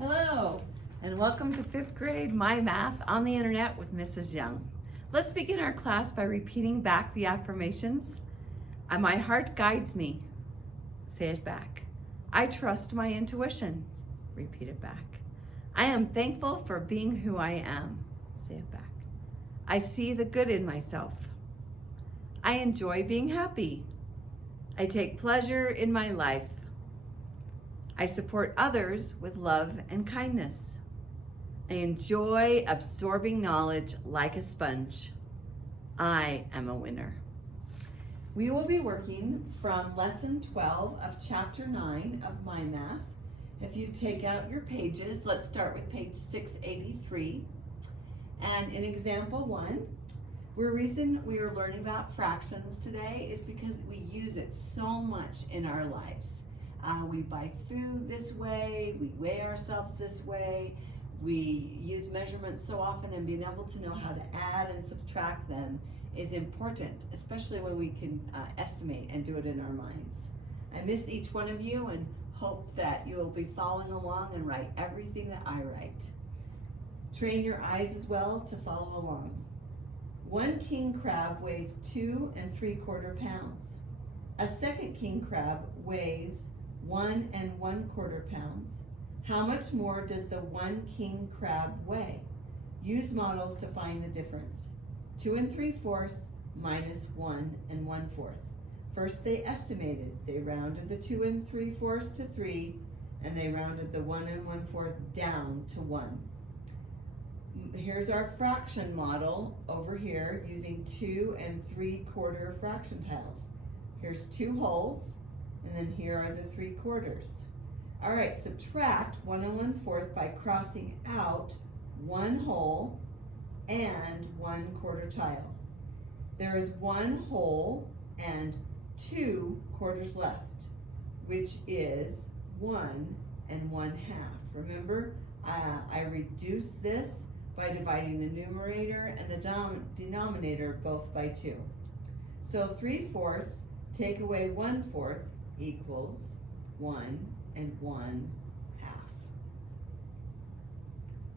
Hello, and welcome to 5th grade My Math on the Internet with Mrs. Young. Let's begin our class by repeating back the affirmations. My heart guides me. Say it back. I trust my intuition. Repeat it back. I am thankful for being who I am. Say it back. I see the good in myself. I enjoy being happy. I take pleasure in my life. I support others with love and kindness. I enjoy absorbing knowledge like a sponge. I am a winner. We will be working from lesson 12 of chapter 9 of My Math. If you take out your pages, let's start with page 683. And in example 1, the reason we are learning about fractions today is because we use it so much in our lives. We buy food this way, we weigh ourselves this way, we use measurements so often, and being able to know how to add and subtract them is important, especially when we can estimate and do it in our minds. I miss each one of you and hope that you will be following along and write everything that I write. Train your eyes as well to follow along. 1 king crab weighs 2 3/4 pounds. A second king crab weighs 1 1/4 pounds. How much more does the 1 king crab weigh? Use models to find the difference. 2 3/4 minus 1 1/4. First they estimated. They rounded the 2 3/4 to 3, and they rounded the 1 1/4 down to 1. Here's our fraction model over here using 2 3/4 fraction tiles. Here's 2 wholes, and then here are the 3/4. All right, subtract 1 1/4 by crossing out 1 whole and 1/4 tile. There is 1 whole and 2 quarters left, which is 1 1/2. Remember, I reduced this by dividing the numerator and the denominator both by 2. So 3/4 take away 1/4 equals 1 1/2.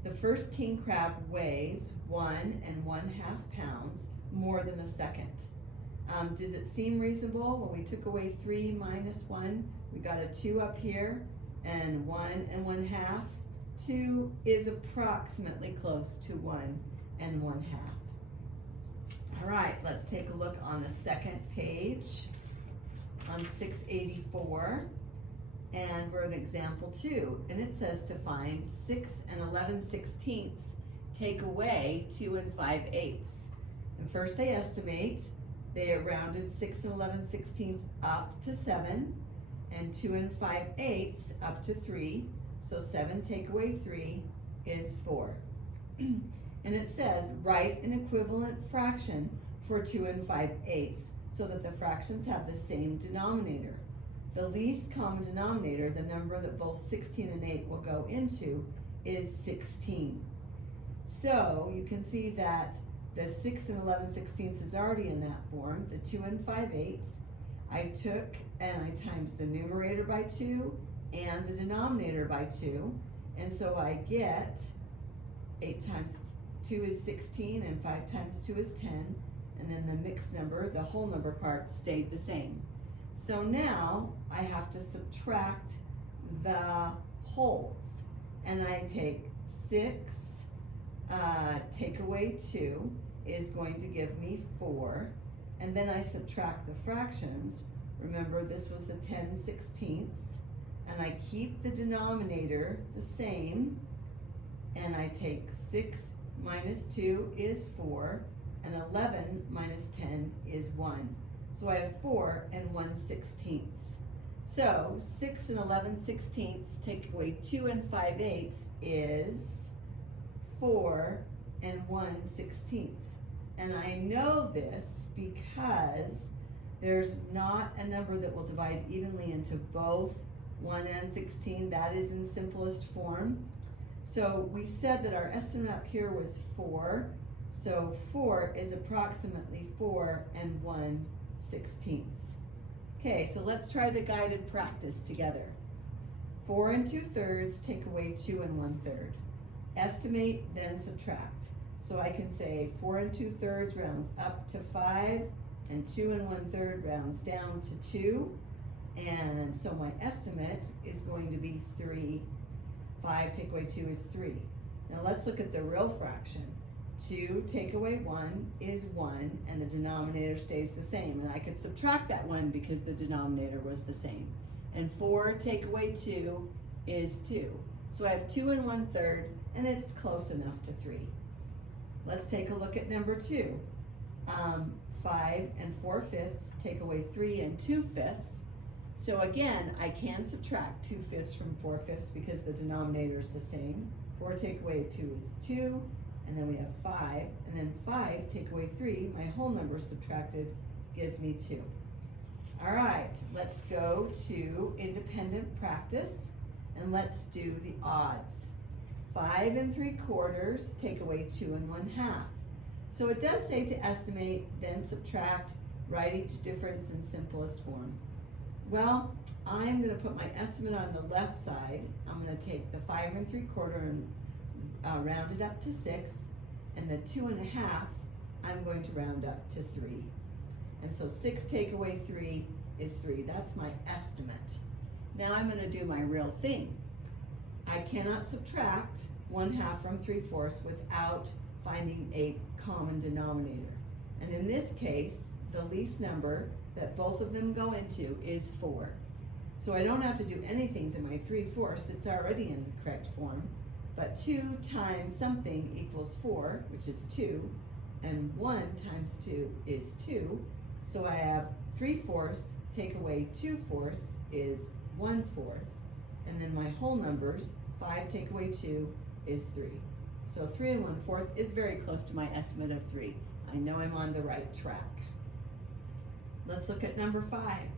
The first king crab weighs 1 1/2 pounds more than the second. Does it seem reasonable? When we took away 3 minus 1, we got a 2 up here, and 1 1/2. 2 is approximately close to 1 1/2. All right, let's take a look on the second page on 684, and we're in example 2, and it says to find 6 11/16, take away 2 5/8. And first they estimate. They rounded 6 11/16 up to 7, and 2 5/8 up to 3. So 7 take away 3 is 4. And it says, write an equivalent fraction for 2 5/8 so that the fractions have the same denominator. The least common denominator, the number that both 16 and 8 will go into, is 16. So you can see that the 6 11/16 is already in that form, the 2 5/8. I took and I times the numerator by 2 and the denominator by 2, and so I get 8 times 2 is 16, and 5 times 2 is 10, and then the mixed number, the whole number part, stayed the same. So now I have to subtract the wholes, and I take 6, take away 2 is going to give me 4, and then I subtract the fractions. Remember, this was the 10/16, and I keep the denominator the same, and I take 6 minus 2 is 4, and 11 minus 10 is 1. So I have 4 1/16. So 6 11/16 take away 2 5/8 is 4 1/16. And I know this because there's not a number that will divide evenly into both 1 and 16. That is in simplest form. So we said that our estimate up here was 4. So 4 is approximately 4 1/16. Okay, so let's try the guided practice together. 4 2/3 take away 2 1/3. Estimate, then subtract. So I can say 4 2/3 rounds up to 5, and 2 1/3 rounds down to 2. And so my estimate is going to be 3. 5 take away 2 is 3. Now let's look at the real fraction. 2 take away 1 is 1, and the denominator stays the same. And I could subtract that 1 because the denominator was the same. And 4 take away 2 is 2. So I have 2 1/3, and it's close enough to 3. Let's take a look at number 2. 5 4/5 take away 3 2/5. So again, I can subtract 2/5 from 4/5 because the denominator is the same. 4 take away 2 is 2, and then we have 5, and then 5 take away 3, my whole number subtracted gives me 2. All right, let's go to independent practice, and let's do the odds. 5 3/4 take away 2 1/2. So it does say to estimate, then subtract, write each difference in simplest form. Well, I'm going to put my estimate on the left side. I'm going to take the 5 3/4 and round it up to 6, and the 2 1/2 I'm going to round up to 3. And so 6 take away 3 is 3. That's my estimate. Now I'm going to do my real thing. I cannot subtract 1/2 from 3/4 without finding a common denominator. And in this case, the least number that both of them go into is 4. So I don't have to do anything to my 3/4, it's already in the correct form. But 2 times something equals 4, which is 2, and 1 times 2 is 2. So I have 3/4 take away 2/4 is 1/4. And then my whole numbers, 5 take away 2 is 3. So 3 1/4 is very close to my estimate of 3. I know I'm on the right track. Let's look at number 5.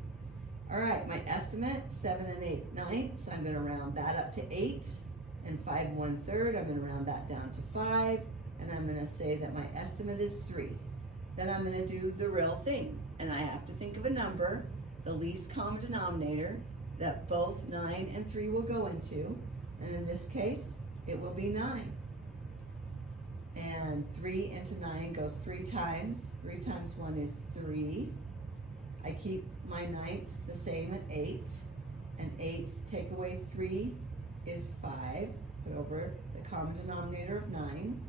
All right, my estimate, 7 8/9. I'm going to round that up to 8. And 5 1/3, I'm going to round that down to 5. And I'm going to say that my estimate is 3. Then I'm going to do the real thing. And I have to think of a number, the least common denominator, that both 9 and 3 will go into. And in this case, it will be 9. And 3 into 9 goes 3 times. 3 times 1 is 3. I keep my ninths the same at 8. And 8 take away 3 is 5. Put over the common denominator of 9.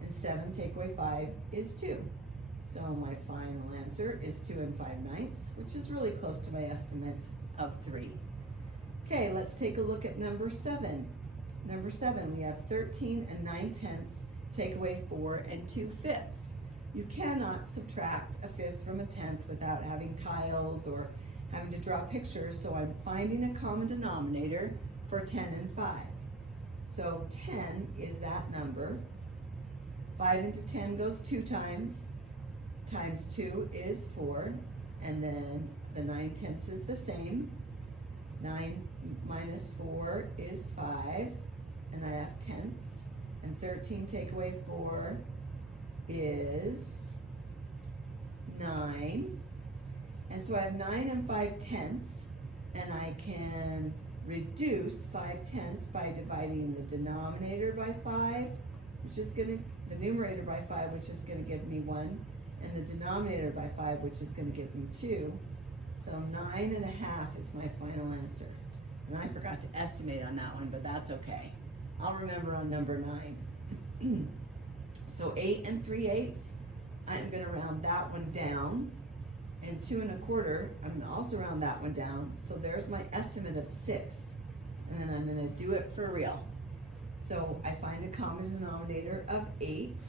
And 7 take away 5 is 2. So my final answer is 2 5/9, which is really close to my estimate of 3. Okay, let's take a look at number 7. Number 7, we have 13 9/10 take away 4 2/5. You cannot subtract a fifth from a tenth without having tiles or having to draw pictures, so I'm finding a common denominator for 10 and 5. So 10 is that number. 5 into 10 goes 2 times. Times 2 is 4, and then the 9/10 is the same. 9 minus 4 is 5, and I have tenths. And 13 take away 4 is 9. And so I have 9 5/10, and I can reduce 5/10 by dividing the denominator by 5, which is going to, the numerator by 5, which is going to give me 1, and the denominator by 5, which is going to give me 2. So 9 1/2 is my final answer. And I forgot to estimate on that one, but that's okay. I'll remember on number 9. So 8 3/8, I'm going to round that one down. And 2 1/4, I'm going to also round that one down. So there's my estimate of 6. And then I'm going to do it for real. So I find a common denominator of 8.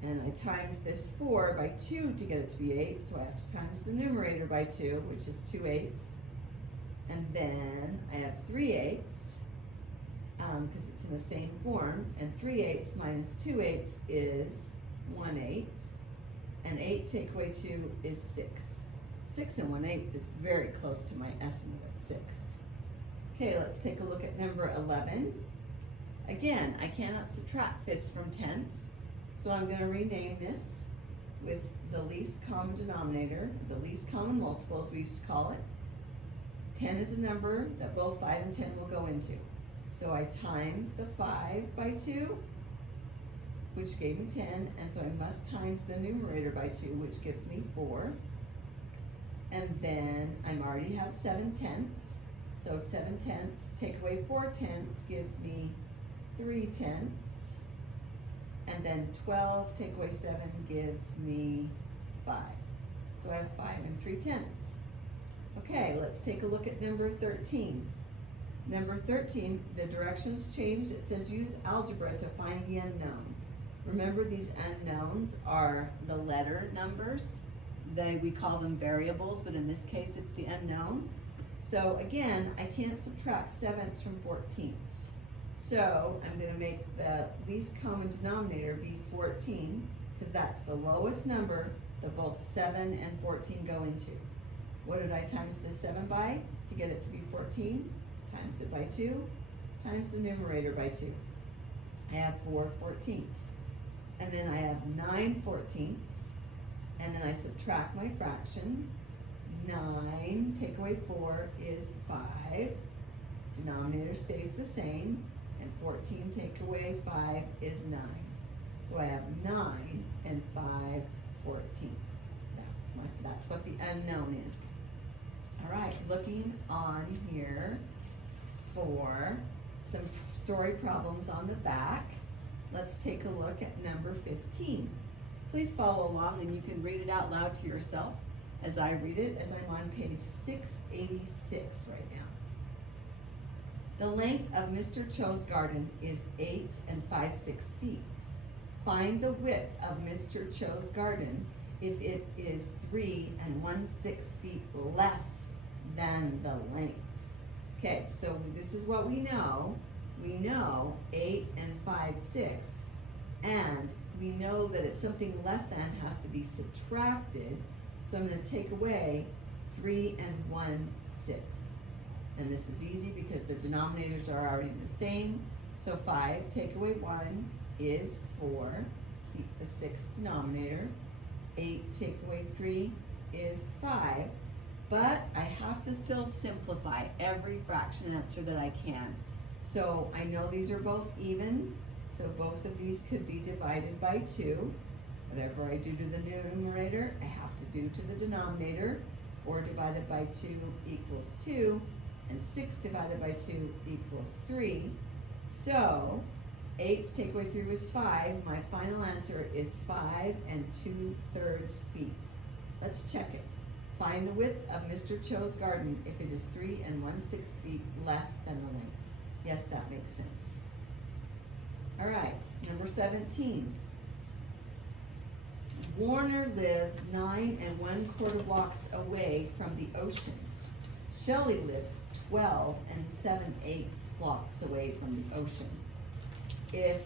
And I times this 4 by 2 to get it to be 8. So I have to times the numerator by 2, which is 2/8. And then I have 3/8, because it's in the same form. And 3/8 minus 2/8 is 1/8. And 8 take away 2 is 6. 6 1/8 is very close to my estimate of 6. Okay, let's take a look at number 11. Again, I cannot subtract fifths from tenths, so I'm going to rename this with the least common denominator, the least common multiple as we used to call it. 10 is a number that both 5 and 10 will go into. So I times the 5 by 2, which gave me 10, and so I must times the numerator by 2, which gives me 4. And then I already have 7/10, so 7/10, take away 4/10 gives me 3/10. And then 12 take away 7 gives me 5. So I have 5 and 3/10. Okay, let's take a look at number 13. Number 13, the directions changed. It says use algebra to find the unknown. Remember, these unknowns are the letter numbers. We call them variables, but in this case it's the unknown. So again, I can't subtract 7ths from 14ths. So I'm going to make the least common denominator be 14, because that's the lowest number that both 7 and 14 go into. What did I times this 7 by to get it to be 14? Times it by 2, times the numerator by 2. I have 4 14ths. And then I have 9 14ths. And then I subtract my fraction. 9 take away 4 is 5. Denominator stays the same. And 14 take away 5 is 9. So I have 9 and 5 14ths. That's what the unknown is. All right, looking on here for some story problems on the back. Let's take a look at number 15. Please follow along and you can read it out loud to yourself as I read it, as I'm on page 686 right now. The length of Mr. Cho's garden is 8 5/6 feet. Find the width of Mr. Cho's garden if it is 3 1/6 feet less than the length. Okay, so this is what we know. We know 8 5/6, and we know that it's something less than has to be subtracted. So I'm going to take away 3 1/6. And this is easy because the denominators are already the same. So 5 take away 1 is 4. Keep the 6 denominator. 8 take away 3 is 5. But I have to still simplify every fraction answer that I can. So I know these are both even, so both of these could be divided by 2. Whatever I do to the numerator, I have to do to the denominator. 4 divided by 2 equals 2, and 6 divided by 2 equals 3. So 8 take away 3 was 5. My final answer is 5 2/3 feet. Let's check it. Find the width of Mr. Cho's garden if it is 3 1/6 feet less than the length. Yes, that makes sense. All right, number 17. Warner lives 9 1/4 blocks away from the ocean. Shelley lives 12 7/8 blocks away from the ocean. If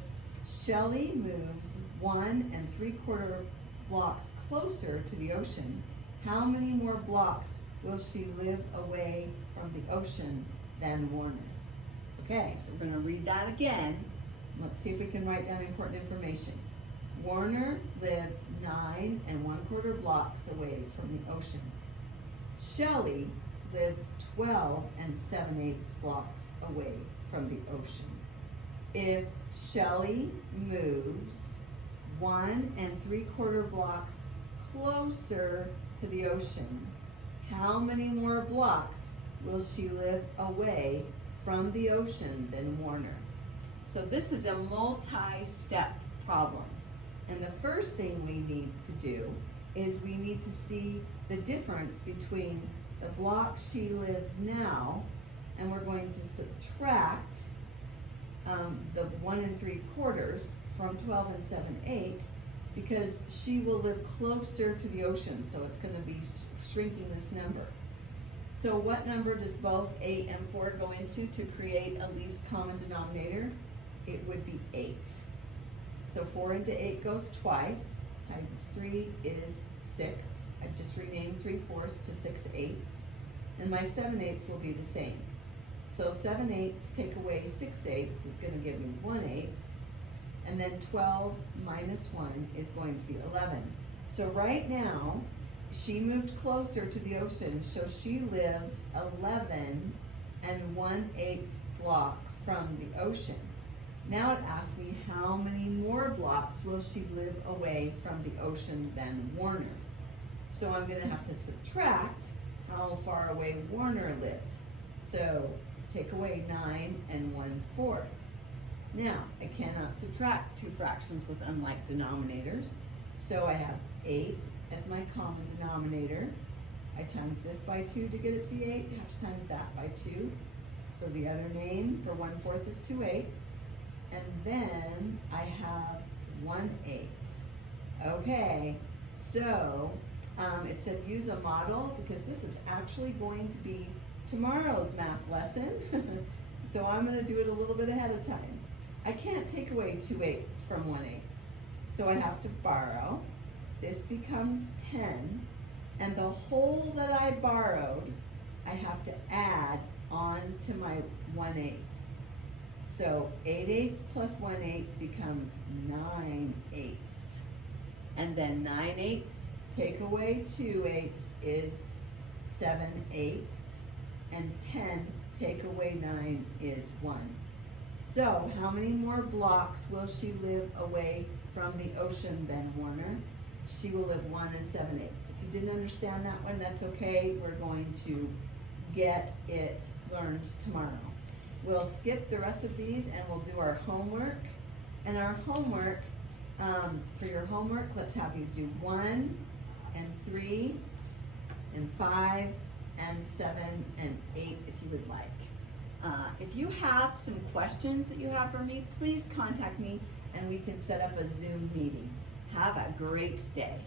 Shelley moves 1 3/4 blocks closer to the ocean, how many more blocks will she live away from the ocean than Warner? Okay, so we're going to read that again. Let's see if we can write down important information. Warner lives 9 1/4 blocks away from the ocean. Shelley lives 12 7/8 blocks away from the ocean. If Shelley moves 1 3/4 blocks closer to the ocean, how many more blocks will she live away from the ocean than Warner? So this is a multi-step problem. And the first thing we need to do is we need to see the difference between the block she lives now, and we're going to subtract the 1 3/4 from 12 7/8, because she will live closer to the ocean, so it's going to be shrinking this number. So what number does both 8 and 4 go into to create a least common denominator? It would be 8. So 4 into 8 goes twice, times 3 is 6. I've just renamed 3/4 to 6/8. And my 7/8 will be the same. So 7/8 take away 6/8 is going to give me 1/8. And then 12 minus 1 is going to be 11. So right now, she moved closer to the ocean, so she lives 11 and 1/8 block from the ocean. Now it asks me how many more blocks will she live away from the ocean than Warner. So I'm going to have to subtract how far away Warner lived. So take away 9 and 1/4. Now, I cannot subtract two fractions with unlike denominators. So I have 8 as my common denominator. I times this by 2 to get it to be 8. You have to times that by 2. So the other name for 1/4 is 2/8. And then I have 1/8. Okay, so it said use a model because this is actually going to be tomorrow's math lesson. So I'm going to do it a little bit ahead of time. I can't take away 2/8 from 1/8. So I have to borrow. This becomes 10. And the whole that I borrowed, I have to add on to my 1/8. So 8/8 plus 1/8 becomes 9/8. And then 9/8 take away 2/8 is 7/8. And 10 take away 9 is 1. So how many more blocks will she live away from the ocean than Warner? She will live 1 and 7/8. If you didn't understand that one, that's okay. We're going to get it learned tomorrow. We'll skip the rest of these and we'll do our homework. And our homework, for your homework, let's have you do 1 and 3 and 5 and 7 and 8 if you would like. If you have some questions that you have for me, please contact me and we can set up a Zoom meeting. Have a great day.